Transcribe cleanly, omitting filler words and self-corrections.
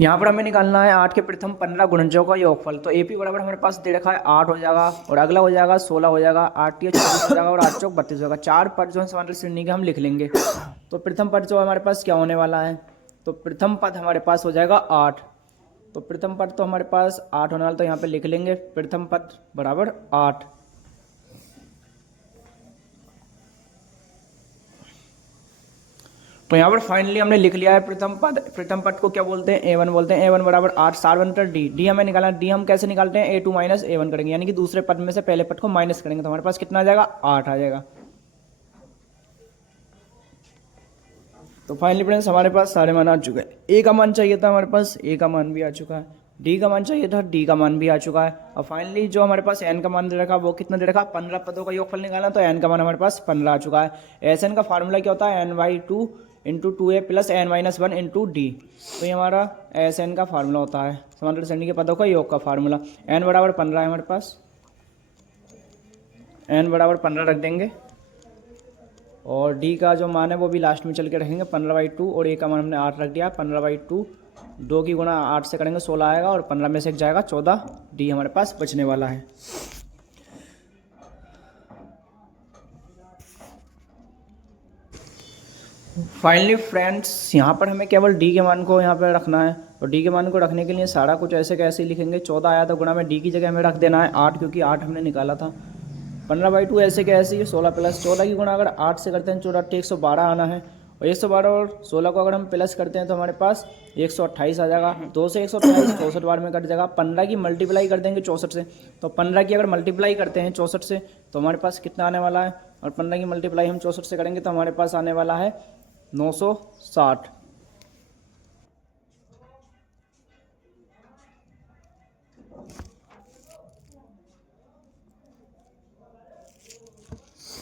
यहाँ पर हमें निकालना है 8 के प्रथम 15 गुणजों का योगफल। तो AP बराबर हमारे पास दे रखा है 8 हो जाएगा, और अगला हो जाएगा 16 हो जाएगा, 8 या 24 हो जाएगा, और 8 चौक 32 हो जाएगा। 4 पद जो है समांतर श्रेणी के हम लिख लेंगे। तो प्रथम पद जो हमारे पास क्या होने वाला है, तो प्रथम पद हमारे पास हो जाएगा 8। तो प्रथम पद तो हमारे पास 8 होने वाला, तो यहाँ पे लिख लेंगे प्रथम पद बराबर 8। तो यहाँ पर फाइनली हमने लिख लिया है प्रथम पद। प्रथम पद को क्या बोलते हैं, A1 बोलते हैं। A1 बराबर 8, 7 बनकर डी हमें निकालना। डी हम कैसे निकालते हैं, A2 माइनस A1 करेंगे, यानी कि दूसरे पद में से पहले पद को माइनस करेंगे, तो हमारे पास कितना आ जाएगा, 8 आ जाएगा। तो फाइनली फ्रेंड्स हमारे पास सारे मान आ चुके हैं। ए का मान चाहिए था हमारे पास, ए का मान भी आ चुका है। डी का मान चाहिए था, डी का मान भी आ चुका है। और फाइनली जो हमारे पास एन का मान दे रखा, वो कितना दे रखा, 15 पदों का योगफल निकालना, तो एन का मान हमारे पास 15 आ चुका है। एस एन का फार्मूला क्या होता है, n/2 into 2a plus n-1 into D. तो ये हमारा एस एन का फार्मूला होता है, समांतर श्रेणी के पदों का योग का फार्मूला। एन बराबर 15 है हमारे पास, एन बराबर 15 रख देंगे, और डी का जो मान है वो भी लास्ट में चल के रखेंगे 15/2, और ए का मान हमने 8 रख दिया। 15/2 2 की गुणा 8 से करेंगे 16 आएगा, और 15 में से एक जाएगा 14, डी हमारे पास बचने वाला है। फाइनली फ्रेंड्स यहाँ पर हमें केवल डी के मान को यहाँ पर रखना है, और डी के मान को रखने के लिए सारा कुछ ऐसे कैसे लिखेंगे। 14 आया तो गुणा में डी की जगह हमें रख देना है 8, क्योंकि 8 हमने निकाला था। 15/2 ऐसे कैसे, ये 16 प्लस 14 की गुणा अगर 8 से करते हैं 14 112 आना है, और 112 और 16 को अगर हम प्लस करते हैं तो हमारे पास 128 आ जाएगा। 2 से 128 64 बार में कट जाएगा। 15 की मल्टीप्लाई कर देंगे 64 से, तो 15 की अगर मल्टीप्लाई करते हैं 64 से तो हमारे पास कितना आने वाला है, और 15 की मल्टीप्लाई हम 64 से करेंगे तो हमारे पास आने वाला है 960।